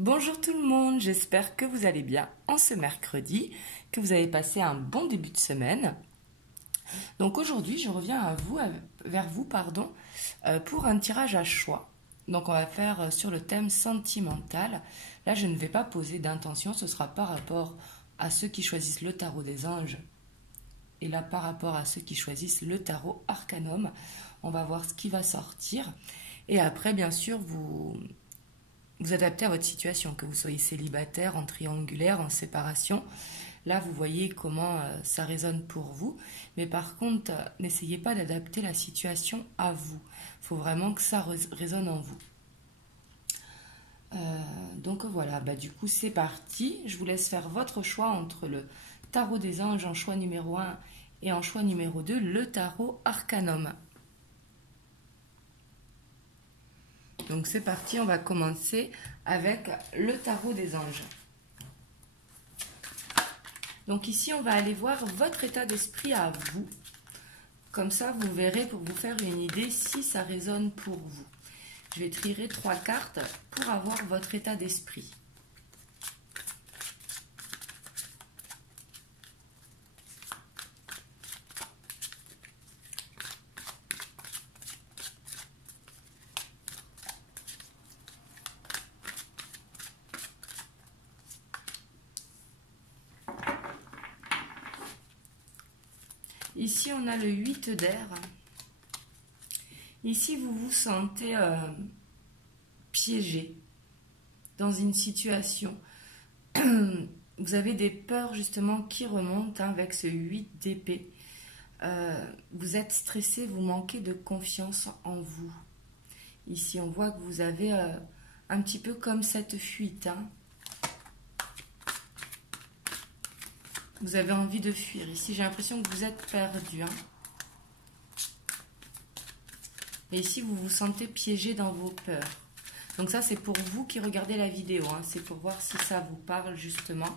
Bonjour tout le monde, j'espère que vous allez bien en ce mercredi, que vous avez passé un bon début de semaine. Donc aujourd'hui, je reviens vers vous pour un tirage à choix. Donc on va faire sur le thème sentimental. Là, je ne vais pas poser d'intention, ce sera par rapport à ceux qui choisissent le tarot des anges. Et là, par rapport à ceux qui choisissent le tarot arcanum, on va voir ce qui va sortir. Et après, bien sûr, vous adaptez à votre situation, que vous soyez célibataire, en triangulaire, en séparation. Là, vous voyez comment ça résonne pour vous. Mais par contre, n'essayez pas d'adapter la situation à vous. Il faut vraiment que ça résonne en vous. Donc voilà, du coup, c'est parti. Je vous laisse faire votre choix entre le tarot des anges en choix numéro 1 et en choix numéro 2, le tarot arcanum. Donc c'est parti, on va commencer avec le tarot des anges. Donc ici, on va aller voir votre état d'esprit à vous. Comme ça, vous verrez pour vous faire une idée si ça résonne pour vous. Je vais tirer 3 cartes pour avoir votre état d'esprit. Ici, on a le 8 d'air. Ici, vous vous sentez piégé dans une situation. Vous avez des peurs justement qui remontent avec ce 8 d'épée. Vous êtes stressé, vous manquez de confiance en vous. Ici, on voit que vous avez un petit peu comme cette fuite. Vous avez envie de fuir. Ici, j'ai l'impression que vous êtes perdu. Et ici, vous vous sentez piégé dans vos peurs. Donc ça, c'est pour vous qui regardez la vidéo. C'est pour voir si ça vous parle, justement.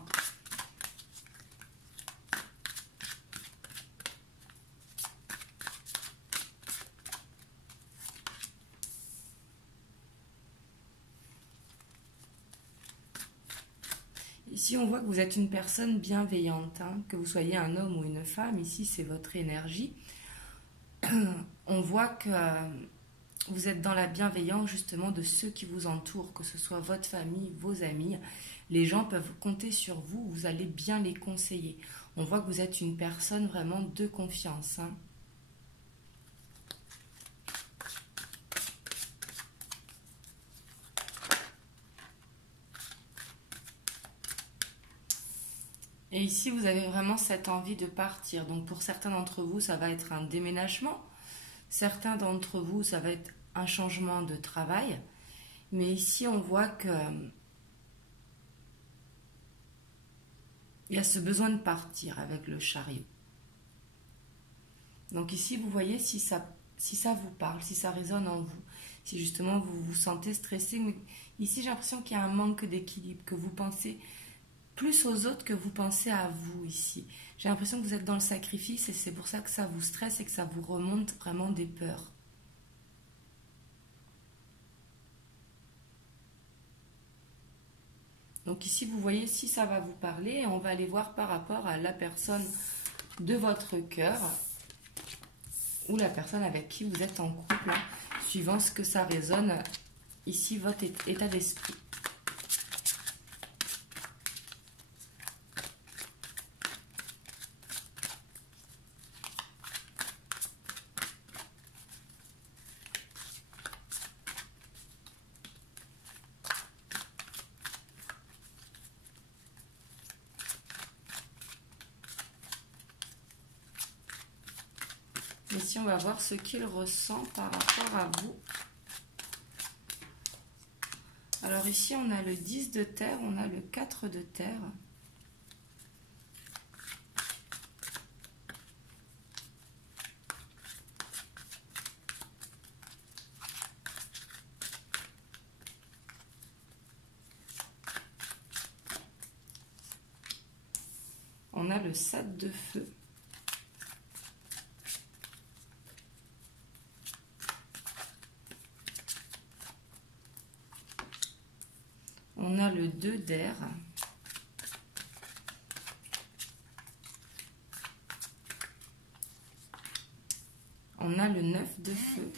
Ici, on voit que vous êtes une personne bienveillante. Que vous soyez un homme ou une femme, ici, c'est votre énergie. On voit que vous êtes dans la bienveillance justement de ceux qui vous entourent, que ce soit votre famille, vos amis. Les gens peuvent compter sur vous, vous allez bien les conseiller. On voit que vous êtes une personne vraiment de confiance. Et ici, vous avez vraiment cette envie de partir. Donc pour certains d'entre vous, ça va être un déménagement. Certains d'entre vous, ça va être un changement de travail. Mais ici, on voit que il y a ce besoin de partir avec le chariot. Donc ici, vous voyez si ça vous parle, si ça résonne en vous. Si justement vous vous sentez stressé. Mais ici, j'ai l'impression qu'il y a un manque d'équilibre, que vous pensez plus aux autres que vous pensez à vous ici. J'ai l'impression que vous êtes dans le sacrifice et c'est pour ça que ça vous stresse et que ça vous remonte vraiment des peurs. Donc ici, vous voyez si ça va vous parler et on va aller voir par rapport à la personne de votre cœur ou la personne avec qui vous êtes en couple, suivant ce que ça résonne ici, votre état d'esprit. Ici, on va voir ce qu'il ressent par rapport à vous. Alors ici, on a le 10 de terre, on a le 4 de terre. On a le 7 de feu. On a le 2 d'air. On a le 9 de feu.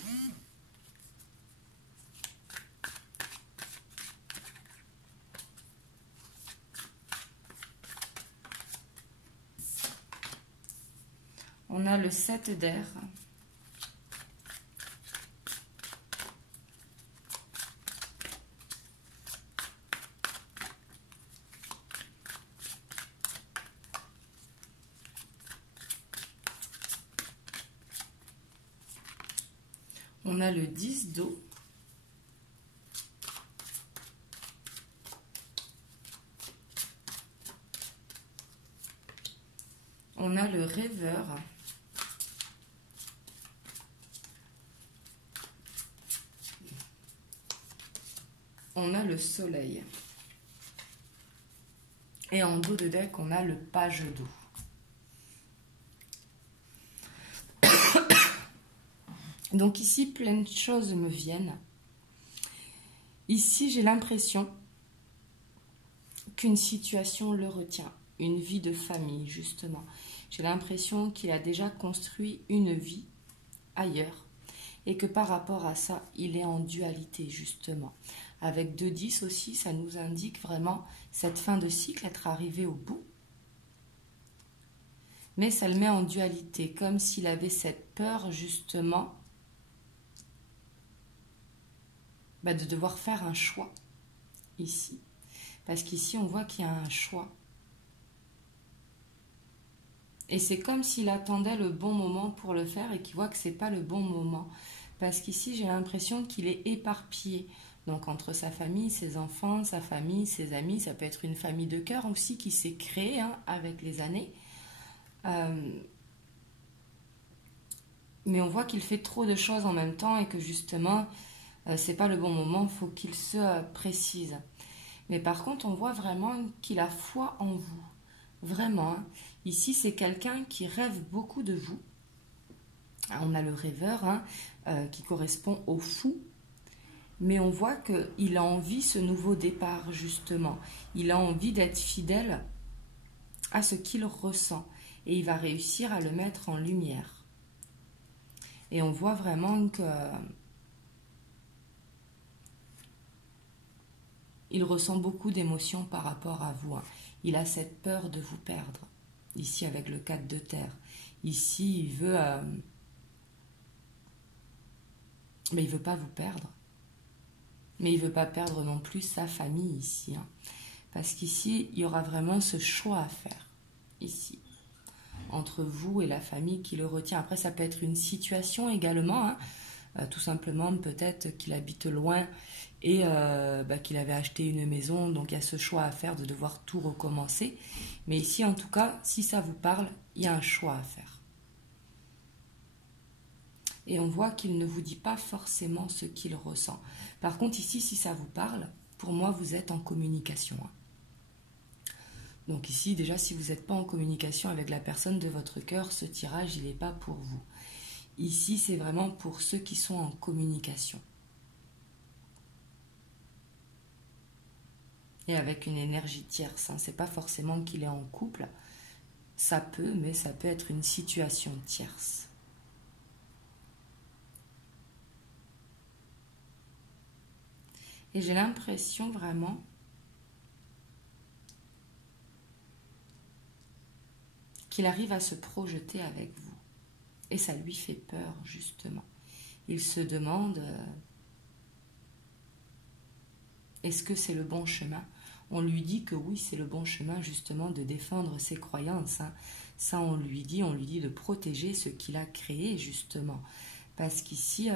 On a le 7 d'air. On a le 10 d'eau. On a le rêveur. On a le soleil. Et en dos de deck, on a le page d'eau. Donc ici, plein de choses me viennent. Ici, j'ai l'impression qu'une situation le retient. Une vie de famille, justement. J'ai l'impression qu'il a déjà construit une vie ailleurs. Et que par rapport à ça, il est en dualité, justement. Avec 2-10 aussi, ça nous indique vraiment cette fin de cycle, être arrivé au bout. Mais ça le met en dualité, comme s'il avait cette peur, justement, de devoir faire un choix, ici. Parce qu'ici, on voit qu'il y a un choix. Et c'est comme s'il attendait le bon moment pour le faire et qu'il voit que ce n'est pas le bon moment. Parce qu'ici, j'ai l'impression qu'il est éparpillé. Donc, entre sa famille, ses enfants, sa famille, ses amis, ça peut être une famille de cœur aussi qui s'est créée avec les années. Mais on voit qu'il fait trop de choses en même temps et que justement, c'est pas le bon moment, il faut qu'il se précise. Mais par contre, on voit vraiment qu'il a foi en vous. Vraiment. Ici, c'est quelqu'un qui rêve beaucoup de vous. On a le rêveur qui correspond au fou. Mais on voit qu'il a envie ce nouveau départ, justement. Il a envie d'être fidèle à ce qu'il ressent. Et il va réussir à le mettre en lumière. Et on voit vraiment que il ressent beaucoup d'émotions par rapport à vous. Il a cette peur de vous perdre. Ici, avec le 4 de terre. Ici, il veut... mais il ne veut pas vous perdre. Mais il ne veut pas perdre non plus sa famille ici. Parce qu'ici, il y aura vraiment ce choix à faire. Ici. Entre vous et la famille qui le retient. Après, ça peut être une situation également. Tout simplement, peut-être qu'il habite loin et qu'il avait acheté une maison. Donc, il y a ce choix à faire de devoir tout recommencer. Mais ici, en tout cas, si ça vous parle, il y a un choix à faire. Et on voit qu'il ne vous dit pas forcément ce qu'il ressent. Par contre, ici, si ça vous parle, pour moi, vous êtes en communication. Donc ici, déjà, si vous n'êtes pas en communication avec la personne de votre cœur, ce tirage, il n'est pas pour vous. Ici, c'est vraiment pour ceux qui sont en communication. Et avec une énergie tierce. Ce n'est pas forcément qu'il est en couple. Ça peut, mais ça peut être une situation tierce. Et j'ai l'impression vraiment qu'il arrive à se projeter avec vous. Et ça lui fait peur, justement. Il se demande, est-ce que c'est le bon chemin? On lui dit que oui, c'est le bon chemin, justement, de défendre ses croyances. Ça, on lui dit de protéger ce qu'il a créé, justement. Parce qu'ici,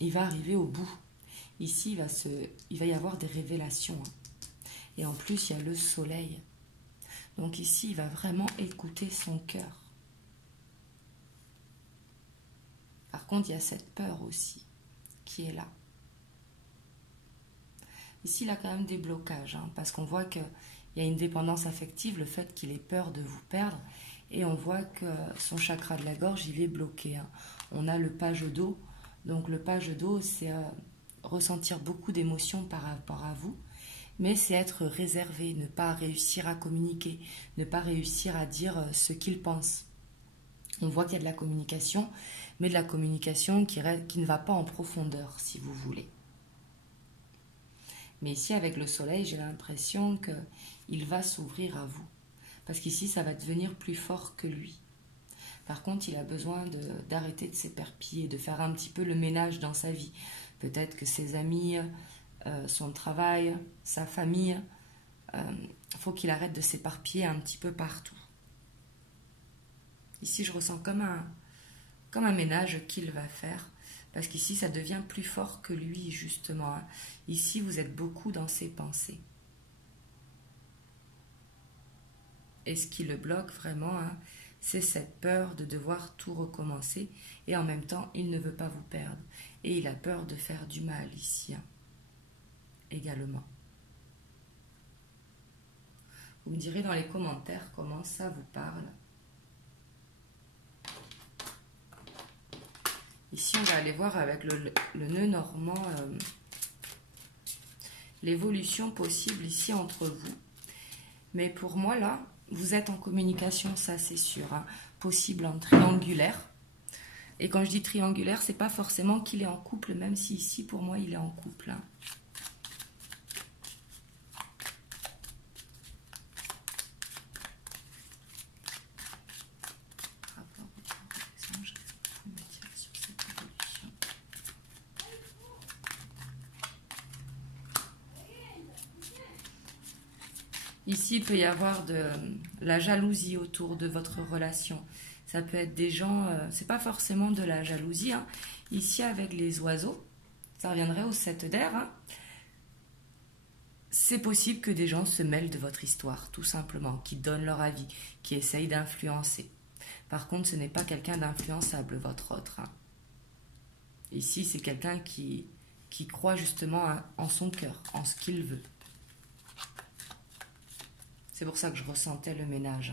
il va arriver au bout. Ici, il va y avoir des révélations. Et en plus, il y a le soleil. Donc ici, il va vraiment écouter son cœur. Par contre, il y a cette peur aussi qui est là. Ici, il a quand même des blocages, parce qu'on voit qu'il y a une dépendance affective, le fait qu'il ait peur de vous perdre, et on voit que son chakra de la gorge, il est bloqué. On a le page d'eau, donc le page d'eau, ressentir beaucoup d'émotions par rapport à vous, mais c'est être réservé, ne pas réussir à communiquer, ne pas réussir à dire ce qu'il pense. On voit qu'il y a de la communication, mais de la communication qui ne va pas en profondeur, si vous voulez. Mais ici, avec le soleil, j'ai l'impression qu'il va s'ouvrir à vous. Parce qu'ici, ça va devenir plus fort que lui. Par contre, il a besoin d'arrêter de s'éperpiller, de faire un petit peu le ménage dans sa vie. Peut-être que ses amis, son travail, sa famille, faut qu'il arrête de s'éparpiller un petit peu partout. Ici, je ressens comme un ménage qu'il va faire. Parce qu'ici, ça devient plus fort que lui, justement. Ici, vous êtes beaucoup dans ses pensées. Et ce qui le bloque vraiment, c'est cette peur de devoir tout recommencer. Et en même temps, il ne veut pas vous perdre. Et il a peur de faire du mal ici, également. Vous me direz dans les commentaires comment ça vous parle. Ici, on va aller voir avec le nœud normand l'évolution possible ici entre vous. Mais pour moi, là, vous êtes en communication, ça c'est sûr. Possible en triangulaire. Et quand je dis triangulaire, c'est pas forcément qu'il est en couple, même si ici, pour moi, il est en couple. Ici, il peut y avoir de la jalousie autour de votre relation. Ça peut être des gens, c'est pas forcément de la jalousie. Ici, avec les oiseaux, ça reviendrait au 7 d'air. C'est possible que des gens se mêlent de votre histoire, tout simplement, qui donnent leur avis, qui essayent d'influencer. Par contre, ce n'est pas quelqu'un d'influençable, votre autre. Ici, c'est quelqu'un qui croit justement en son cœur, en ce qu'il veut. C'est pour ça que je ressentais le ménage.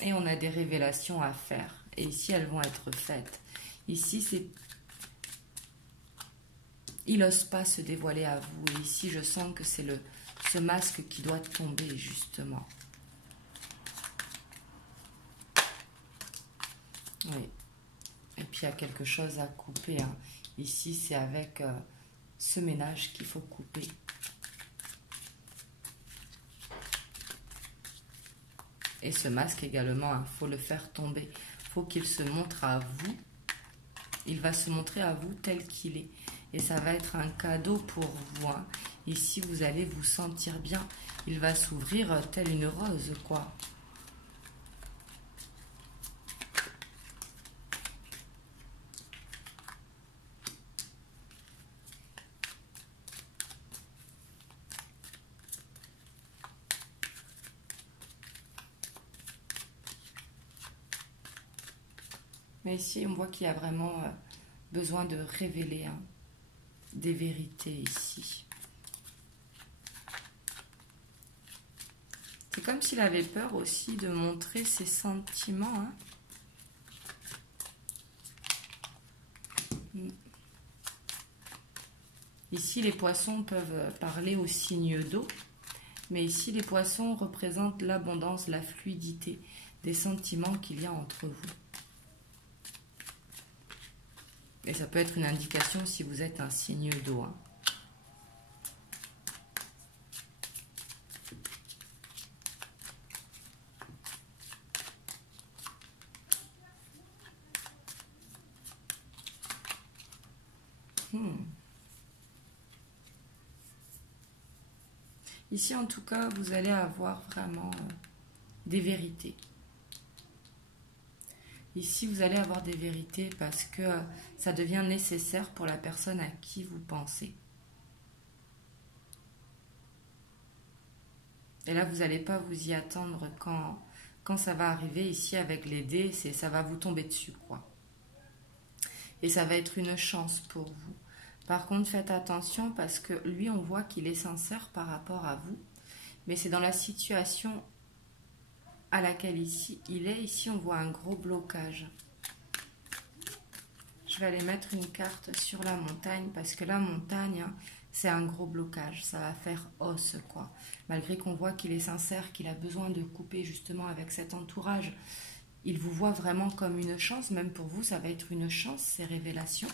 Et on a des révélations à faire. Et ici, elles vont être faites. Ici, c'est... Il n'ose pas se dévoiler à vous. Et ici, je sens que c'est ce masque qui doit tomber, justement. Oui. Et puis, il y a quelque chose à couper. Ici, c'est avec ce ménage qu'il faut couper. Et ce masque également, il faut le faire tomber. Il faut qu'il se montre à vous. Il va se montrer à vous tel qu'il est. Et ça va être un cadeau pour vous. Ici, vous allez vous sentir bien. Il va s'ouvrir tel une rose, quoi. Mais ici, on voit qu'il y a vraiment besoin de révéler des vérités ici. C'est comme s'il avait peur aussi de montrer ses sentiments. Ici, les poissons peuvent parler aux signes d'eau. Mais ici, les poissons représentent l'abondance, la fluidité des sentiments qu'il y a entre vous. Et ça peut être une indication si vous êtes un signe d'eau. Ici, en tout cas, vous allez avoir vraiment des vérités. Ici, vous allez avoir des vérités parce que ça devient nécessaire pour la personne à qui vous pensez. Et là, vous n'allez pas vous y attendre quand ça va arriver. Ici, avec les dés, ça va vous tomber dessus, quoi. Et ça va être une chance pour vous. Par contre, faites attention parce que lui, on voit qu'il est sincère par rapport à vous. Mais c'est dans la situation à laquelle ici il est. Ici, on voit un gros blocage. Je vais aller mettre une carte sur la montagne parce que la montagne, hein, c'est un gros blocage. Ça va faire os, quoi. Malgré qu'on voit qu'il est sincère, qu'il a besoin de couper justement avec cet entourage. Il vous voit vraiment comme une chance. Même pour vous, ça va être une chance, ces révélations.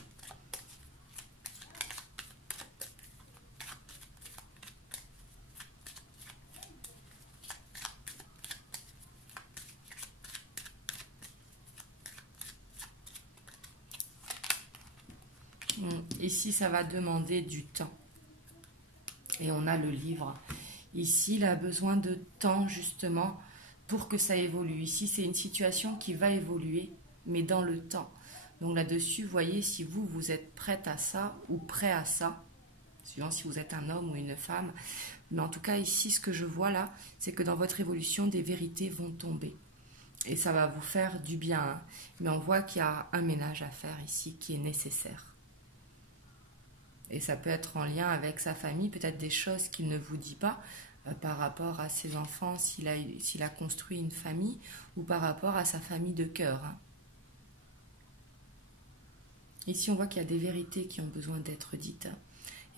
Ici, ça va demander du temps. Et on a le livre. Ici, il a besoin de temps, justement, pour que ça évolue. Ici, c'est une situation qui va évoluer, mais dans le temps. Donc là-dessus, voyez si vous êtes prête à ça ou prêt à ça, suivant si vous êtes un homme ou une femme. Mais en tout cas, ici, ce que je vois là, c'est que dans votre évolution, des vérités vont tomber. Et ça va vous faire du bien. Hein. Mais on voit qu'il y a un ménage à faire ici qui est nécessaire. Et ça peut être en lien avec sa famille, peut-être des choses qu'il ne vous dit pas par rapport à ses enfants, s'il a construit une famille, ou par rapport à sa famille de cœur. Hein. Ici, on voit qu'il y a des vérités qui ont besoin d'être dites.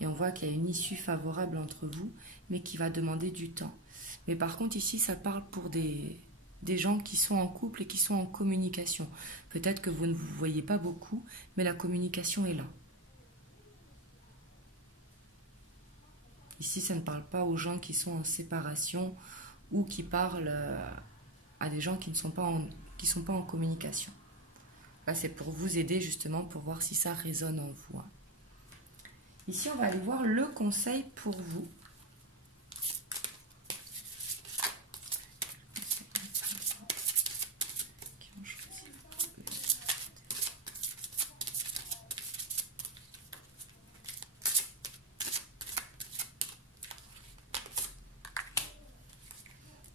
Et on voit qu'il y a une issue favorable entre vous, mais qui va demander du temps. Mais par contre, ici, ça parle pour des gens qui sont en couple et qui sont en communication. Peut-être que vous ne vous voyez pas beaucoup, mais la communication est là. Ici, ça ne parle pas aux gens qui sont en séparation ou qui parlent à des gens qui ne sont pas en communication. Là, c'est pour vous aider justement pour voir si ça résonne en vous. Ici, on va aller voir le conseil pour vous.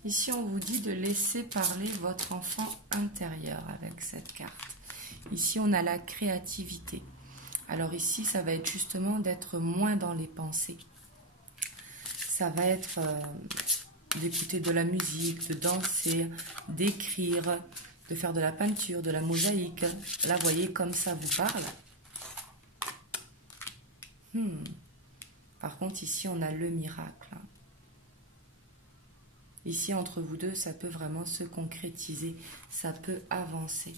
Ici, on vous dit de laisser parler votre enfant intérieur avec cette carte. Ici, on a la créativité. Alors ici, ça va être justement d'être moins dans les pensées. Ça va être d'écouter de la musique, de danser, d'écrire, de faire de la peinture, de la mosaïque. Là, vous voyez comme ça vous parle. Par contre, ici, on a le miracle. Ici, entre vous deux, ça peut vraiment se concrétiser, ça peut avancer.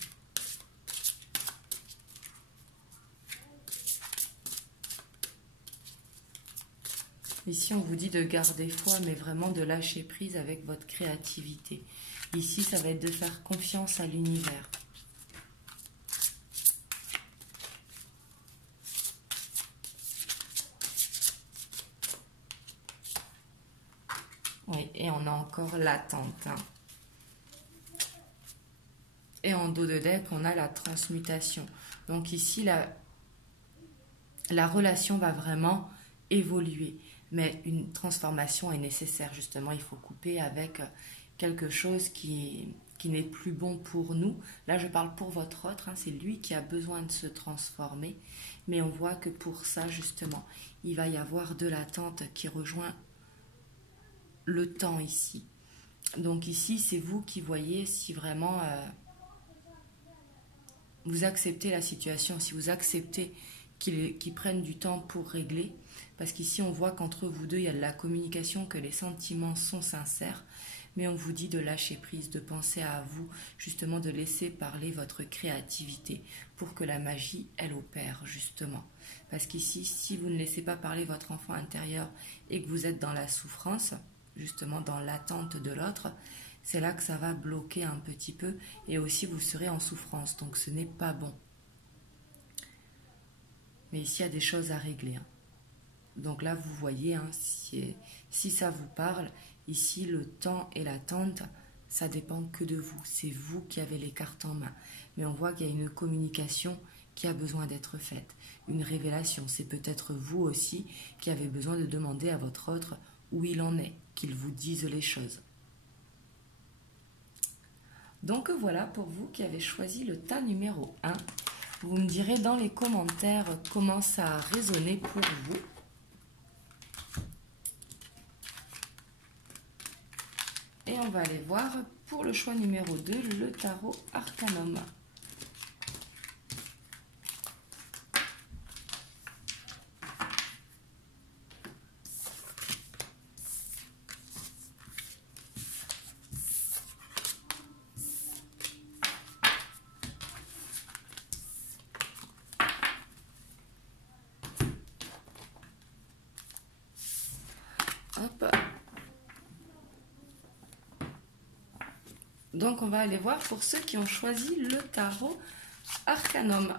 Ici, on vous dit de garder foi, mais vraiment de lâcher prise avec votre créativité. Ici, ça va être de faire confiance à l'univers. Oui, et on a encore l'attente. Hein. Et en dos de deck, on a la transmutation. Donc ici, la relation va vraiment évoluer. Mais une transformation est nécessaire, justement. Il faut couper avec quelque chose qui n'est plus bon pour nous. Là, je parle pour votre autre. Hein, c'est lui qui a besoin de se transformer. Mais on voit que pour ça, justement, il va y avoir de l'attente qui rejoint le temps ici. Donc ici, c'est vous qui voyez si vraiment vous acceptez la situation, si vous acceptez qu'ils prennent du temps pour régler. Parce qu'ici, on voit qu'entre vous deux, il y a de la communication, que les sentiments sont sincères. Mais on vous dit de lâcher prise, de penser à vous, justement de laisser parler votre créativité pour que la magie, elle opère, justement. Parce qu'ici, si vous ne laissez pas parler votre enfant intérieur et que vous êtes dans la souffrance, justement dans l'attente de l'autre, c'est là que ça va bloquer un petit peu et aussi vous serez en souffrance, donc ce n'est pas bon. Mais ici, il y a des choses à régler. Hein. Donc là, vous voyez, hein, si ça vous parle, ici, le temps et l'attente, ça dépend que de vous. C'est vous qui avez les cartes en main. Mais on voit qu'il y a une communication qui a besoin d'être faite. Une révélation, c'est peut-être vous aussi qui avez besoin de demander à votre autre où il en est, qu'il vous dise les choses. Donc voilà pour vous qui avez choisi le tas numéro 1. Vous me direz dans les commentaires comment ça a résonné pour vous. Et on va aller voir pour le choix numéro 2, le tarot Arcanum. Hop. Donc on va aller voir pour ceux qui ont choisi le tarot Arcanum.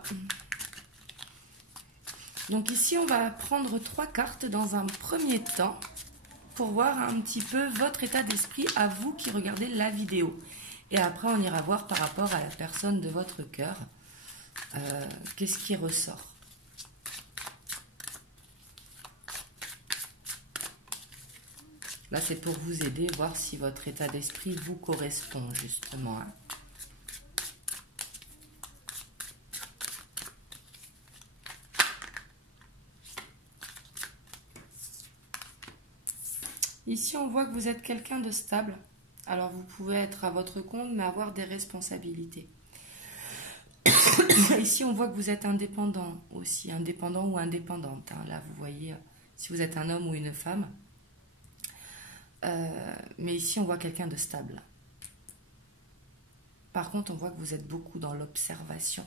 Donc ici on va prendre 3 cartes dans un premier temps pour voir un petit peu votre état d'esprit à vous qui regardez la vidéo. Et après on ira voir par rapport à la personne de votre cœur, qu'est-ce qui ressort. Là, c'est pour vous aider, voir si votre état d'esprit vous correspond, justement. Hein. Ici, on voit que vous êtes quelqu'un de stable. Alors, vous pouvez être à votre compte, mais avoir des responsabilités. Ici, on voit que vous êtes indépendant aussi, indépendant ou indépendante. Hein. Là, vous voyez, si vous êtes un homme ou une femme. Mais ici, on voit quelqu'un de stable. Par contre, on voit que vous êtes beaucoup dans l'observation.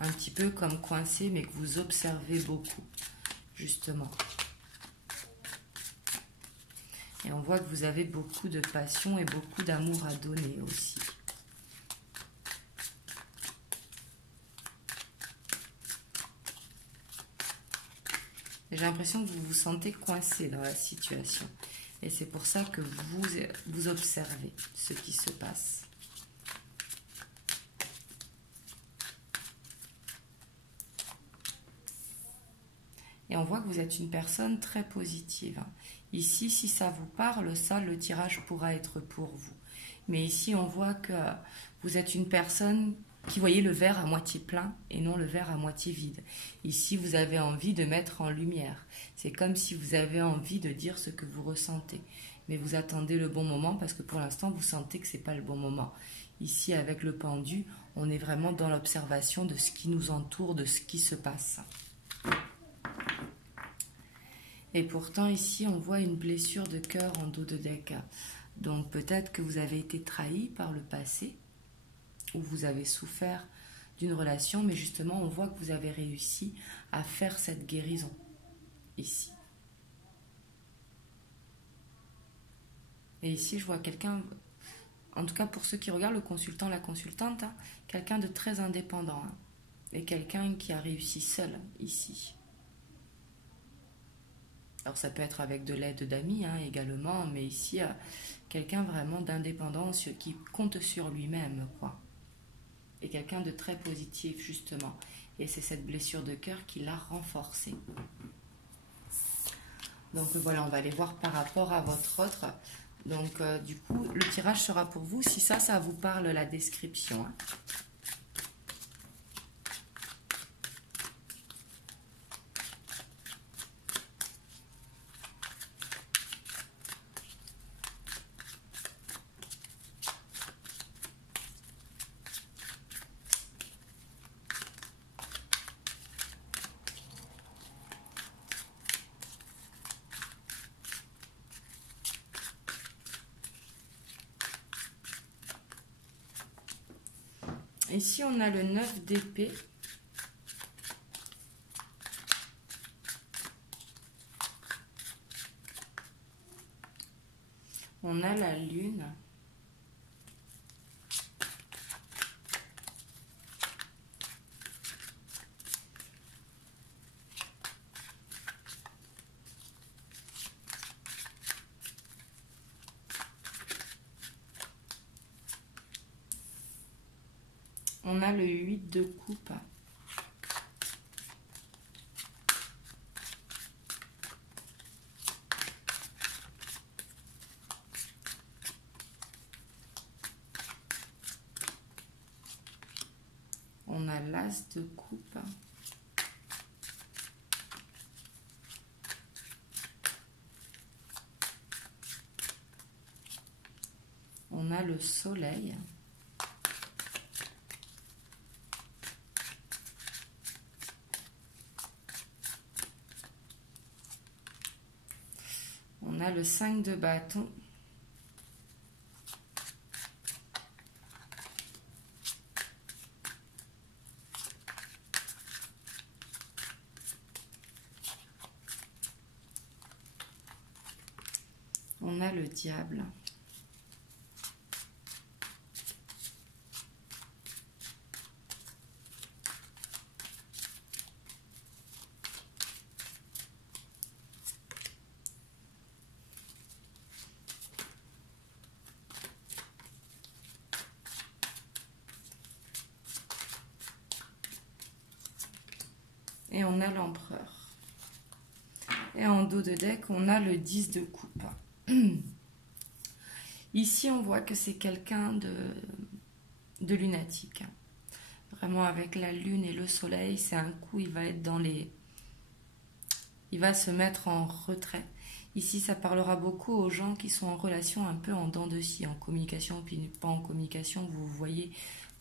Un petit peu comme coincé, mais que vous observez beaucoup, justement. Et on voit que vous avez beaucoup de passion et beaucoup d'amour à donner aussi. J'ai l'impression que vous vous sentez coincé dans la situation. Et c'est pour ça que vous observez ce qui se passe. Et on voit que vous êtes une personne très positive. Ici, si ça vous parle, ça, le tirage pourra être pour vous. Mais ici, on voit que vous êtes une personne qui voyez le verre à moitié plein et non le verre à moitié vide. Ici, vous avez envie de mettre en lumière. C'est comme si vous avez envie de dire ce que vous ressentez. Mais vous attendez le bon moment parce que pour l'instant, vous sentez que ce n'est pas le bon moment. Ici, avec le pendu, on est vraiment dans l'observation de ce qui nous entoure, de ce qui se passe. Et pourtant, ici, on voit une blessure de cœur en dos de deck. Donc, peut-être que vous avez été trahi par le passé, ou vous avez souffert d'une relation, mais justement, on voit que vous avez réussi à faire cette guérison, ici. Et ici, je vois quelqu'un, en tout cas pour ceux qui regardent le consultant, la consultante, hein, quelqu'un de très indépendant, hein, et quelqu'un qui a réussi seul, ici. Alors ça peut être avec de l'aide d'amis hein, également, mais ici, quelqu'un vraiment d'indépendant qui compte sur lui-même, quoi. Et quelqu'un de très positif, justement. Et c'est cette blessure de cœur qui l'a renforcée. Donc voilà, on va aller voir par rapport à votre autre. Donc du coup, le tirage sera pour vous. Si ça vous parle, la description. Hein. Ici, on a le 9 d'épée. On a la lune. On a le 8 de coupe. On a l'as de coupe. On a le soleil. On a le 5 de bâton. On a le diable. Et on a l'empereur. Et en dos de deck, on a le 10 de coupe. Ici, on voit que c'est quelqu'un de lunatique. Vraiment, avec la lune et le soleil, c'est un coup, il va être dans les... Il va se mettre en retrait. Ici, ça parlera beaucoup aux gens qui sont en relation un peu en dents de scie, en communication, puis pas en communication, vous voyez,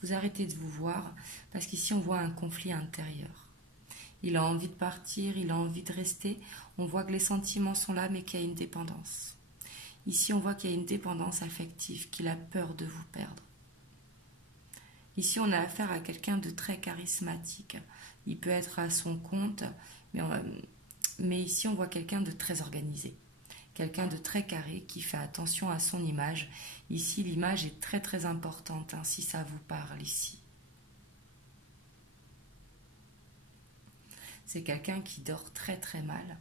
vous arrêtez de vous voir, parce qu'ici, on voit un conflit intérieur. Il a envie de partir, il a envie de rester. On voit que les sentiments sont là, mais qu'il y a une dépendance. Ici, on voit qu'il y a une dépendance affective, qu'il a peur de vous perdre. Ici, on a affaire à quelqu'un de très charismatique. Il peut être à son compte, mais ici, on voit quelqu'un de très organisé. Quelqu'un de très carré qui fait attention à son image. Ici, l'image est très très importante, hein, si ça vous parle ici. C'est quelqu'un qui dort très très mal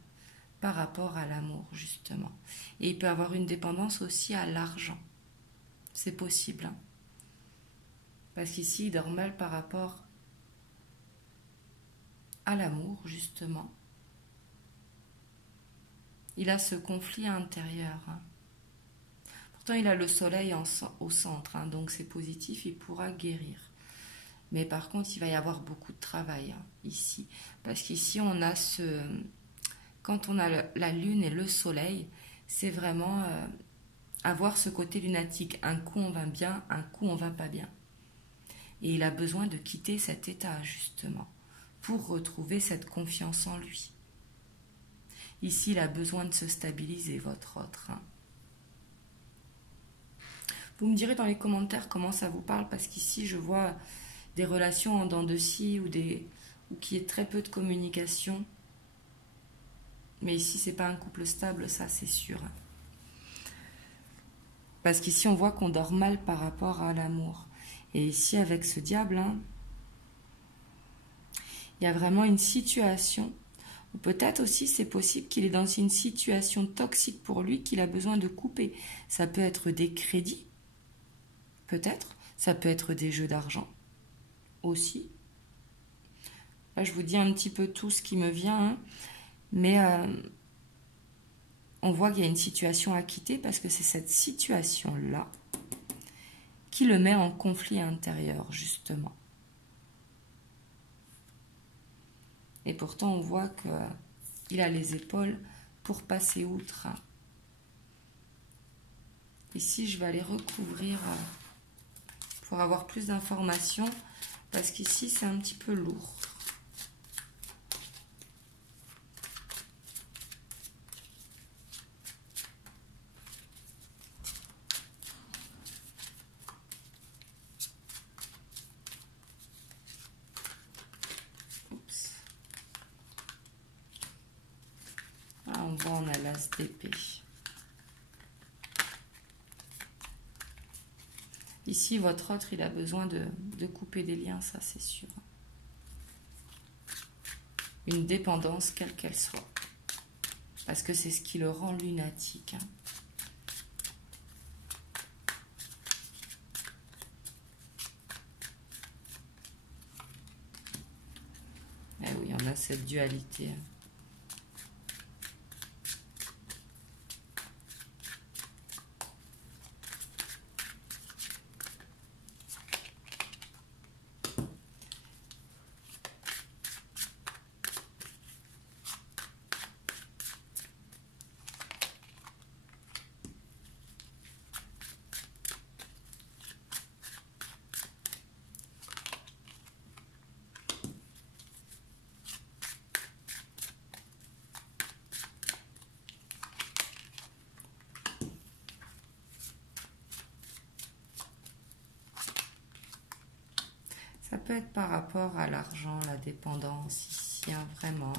par rapport à l'amour, justement. Et il peut avoir une dépendance aussi à l'argent. C'est possible. Hein. Parce qu'ici, il dort mal par rapport à l'amour, justement. Il a ce conflit intérieur. Hein. Pourtant, il a le soleil au centre, hein, donc c'est positif, il pourra guérir. Mais par contre, il va y avoir beaucoup de travail hein, ici. Parce qu'ici, on a ce... Quand on a la lune et le soleil, c'est vraiment avoir ce côté lunatique. Un coup, on va bien, un coup, on va pas bien. Et il a besoin de quitter cet état, justement, pour retrouver cette confiance en lui. Ici, il a besoin de se stabiliser, votre autre. Hein. Vous me direz dans les commentaires comment ça vous parle, parce qu'ici, je vois... des relations en dents de scie ou qui est très peu de communication. Mais ici, c'est pas un couple stable, ça c'est sûr. Parce qu'ici, on voit qu'on dort mal par rapport à l'amour. Et ici, avec ce diable, hein, il y a vraiment une situation, ou peut-être aussi, c'est possible qu'il est dans une situation toxique pour lui qu'il a besoin de couper. Ça peut être des crédits, peut-être. Ça peut être des jeux d'argent. Aussi. Là, je vous dis un petit peu tout ce qui me vient, hein. Mais on voit qu'il y a une situation à quitter parce que c'est cette situation-là qui le met en conflit intérieur, justement. Et pourtant, on voit qu'il a les épaules pour passer outre. Ici, je vais aller recouvrir pour avoir plus d'informations. Parce qu'ici, c'est un petit peu lourd. Oups. Là, on voit, on a l'as d'épée. Ici, votre autre, il a besoin de couper des liens, ça c'est sûr. Une dépendance, quelle qu'elle soit. Parce que c'est ce qui le rend lunatique. Hein. Eh oui, on a cette dualité. Ça peut être par rapport à l'argent, la dépendance ici, hein, vraiment.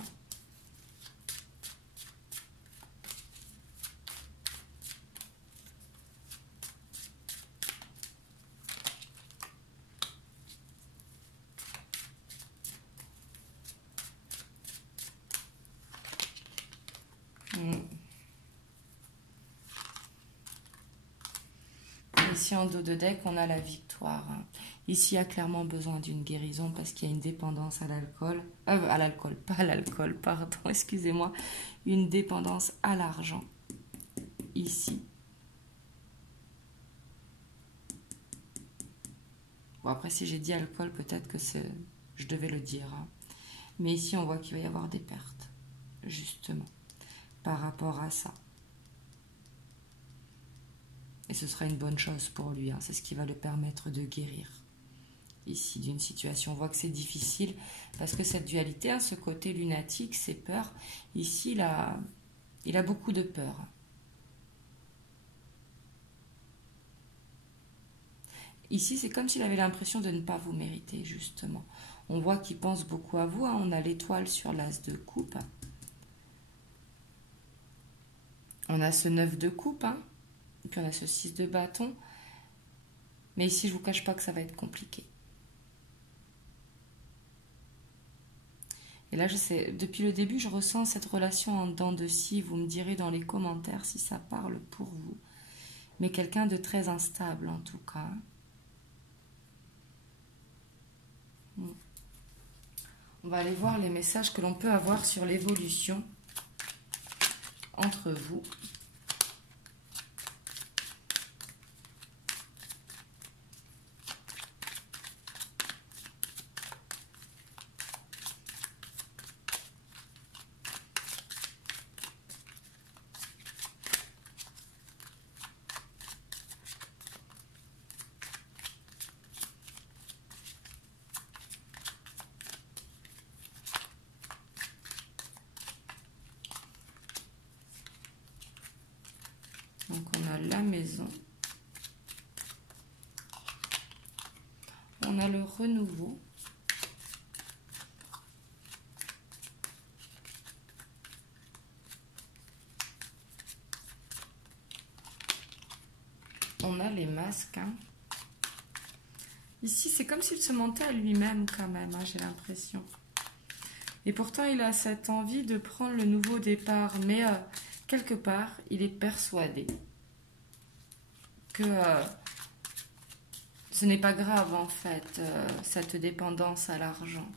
ici, en dos de deck, on a la victoire. Ici, il y a clairement besoin d'une guérison parce qu'il y a une dépendance à l'alcool. À l'alcool, pas à l'alcool, pardon, excusez-moi. Une dépendance à l'argent. Ici. Bon, après, si j'ai dit alcool, peut-être que je devais le dire. Hein. Mais ici, on voit qu'il va y avoir des pertes, justement, par rapport à ça. Et ce sera une bonne chose pour lui. Hein. C'est ce qui va le permettre de guérir. Ici, d'une situation. On voit que c'est difficile parce que cette dualité, hein, ce côté lunatique, ces peurs, ici, il a beaucoup de peur. Ici, c'est comme s'il avait l'impression de ne pas vous mériter, justement. On voit qu'il pense beaucoup à vous. Hein. On a l'étoile sur l'as de coupe. On a ce 9 de coupe. Hein. Et puis on a ce 6 de bâton. Mais ici, je ne vous cache pas que ça va être compliqué. Et là, je sais, depuis le début, je ressens cette relation en dents de scie. Vous me direz dans les commentaires si ça parle pour vous. Mais quelqu'un de très instable, en tout cas. On va aller voir les messages que l'on peut avoir sur l'évolution entre vous. Donc on a la maison, on a le renouveau, on a les masques. Hein. Ici, c'est comme s'il se mentait à lui-même quand même, hein, j'ai l'impression. Et pourtant, il a cette envie de prendre le nouveau départ, mais quelque part, il est persuadé que ce n'est pas grave en fait, cette dépendance à l'argent.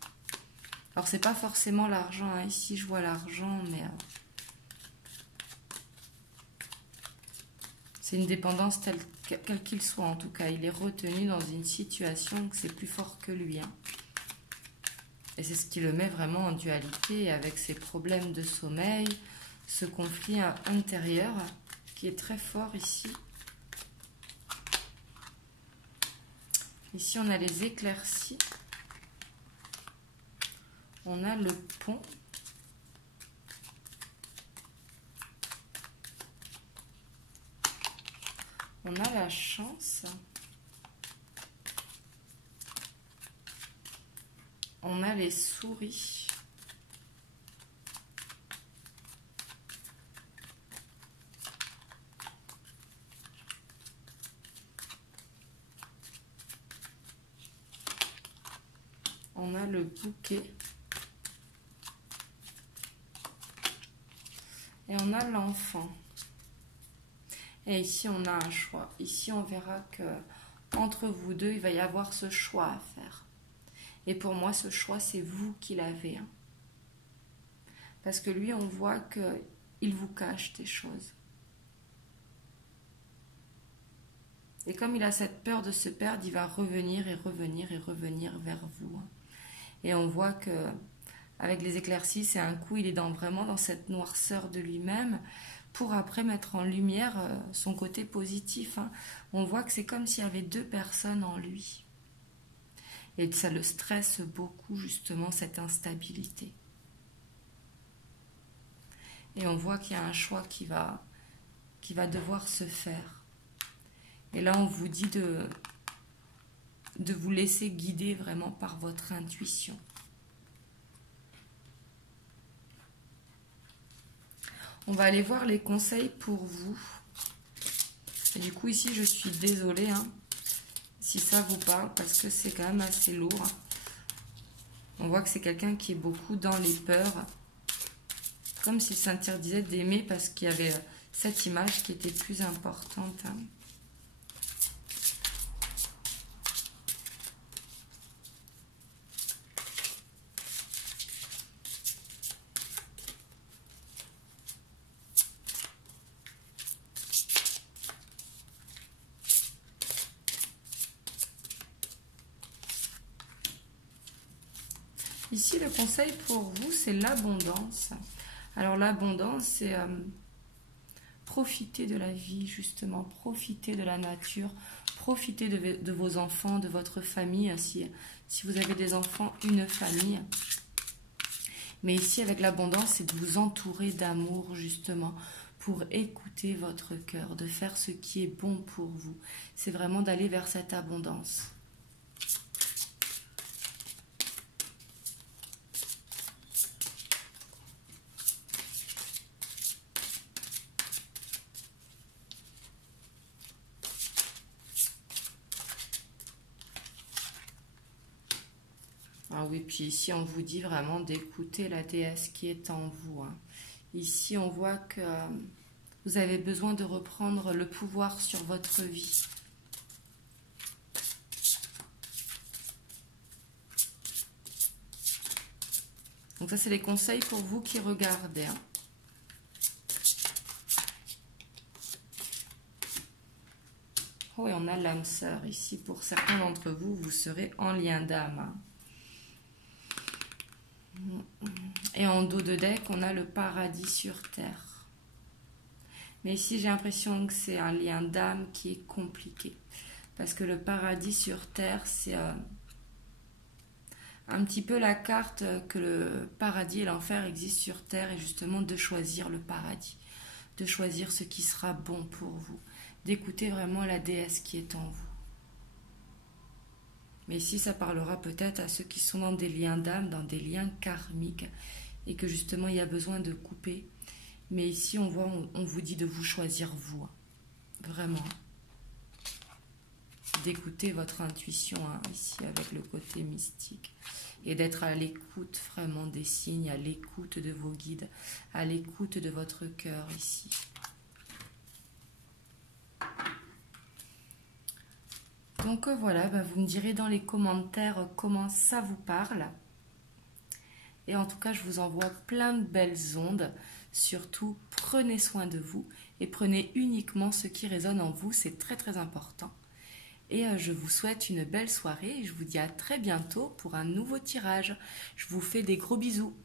Alors c'est pas forcément l'argent, hein. Ici je vois l'argent, mais c'est une dépendance quel qu'il soit en tout cas. Il est retenu dans une situation que c'est plus fort que lui. Hein. Et c'est ce qui le met vraiment en dualité avec ses problèmes de sommeil, ce conflit intérieur qui est très fort ici. Ici, on a les éclaircies. On a le pont. On a la chance. On a les souris. On a le bouquet. Et on a l'enfant. Et ici, on a un choix. Ici, on verra que entre vous deux, il va y avoir ce choix à faire. Et pour moi, ce choix, c'est vous qui l'avez. Hein. Parce que lui, on voit qu'il vous cache des choses. Et comme il a cette peur de se perdre, il va revenir et revenir et revenir vers vous. Hein. Et on voit que avec les éclaircies, c'est un coup, il est vraiment dans cette noirceur de lui-même pour après mettre en lumière son côté positif. Hein. On voit que c'est comme s'il y avait deux personnes en lui. Et ça le stresse beaucoup, justement, cette instabilité. Et on voit qu'il y a un choix qui va devoir se faire. Et là, on vous dit de vous laisser guider vraiment par votre intuition. On va aller voir les conseils pour vous. Et du coup, ici, je suis désolée hein, si ça vous parle, parce que c'est quand même assez lourd. On voit que c'est quelqu'un qui est beaucoup dans les peurs, comme s'il s'interdisait d'aimer parce qu'il y avait cette image qui était plus importante. Hein. Ici, le conseil pour vous, c'est l'abondance. Alors l'abondance, c'est profiter de la vie, justement, profiter de la nature, profiter de vos enfants, de votre famille, si vous avez des enfants, une famille. Mais ici, avec l'abondance, c'est de vous entourer d'amour, justement, pour écouter votre cœur, de faire ce qui est bon pour vous. C'est vraiment d'aller vers cette abondance. Ah oui, puis ici, on vous dit vraiment d'écouter la déesse qui est en vous. Hein. Ici, on voit que vous avez besoin de reprendre le pouvoir sur votre vie. Donc ça, c'est les conseils pour vous qui regardez. Hein. Oh, et on a l'âme sœur ici. Pour certains d'entre vous, vous serez en lien d'âme. Hein. Et en dos de deck, on a le paradis sur terre. Mais ici, j'ai l'impression que c'est un lien d'âme qui est compliqué. Parce que le paradis sur terre, c'est un petit peu la carte que le paradis et l'enfer existent sur terre. Et justement, de choisir le paradis. De choisir ce qui sera bon pour vous. D'écouter vraiment la déesse qui est en vous. Mais ici, ça parlera peut-être à ceux qui sont dans des liens d'âme, dans des liens karmiques, et que justement, il y a besoin de couper. Mais ici, on vous dit de vous choisir vous, hein. Vraiment. D'écouter votre intuition, hein, ici, avec le côté mystique. Et d'être à l'écoute vraiment des signes, à l'écoute de vos guides, à l'écoute de votre cœur, ici. Donc voilà, vous me direz dans les commentaires comment ça vous parle. Et en tout cas, je vous envoie plein de belles ondes. Surtout, prenez soin de vous et prenez uniquement ce qui résonne en vous. C'est très très important. Et je vous souhaite une belle soirée et je vous dis à très bientôt pour un nouveau tirage. Je vous fais des gros bisous.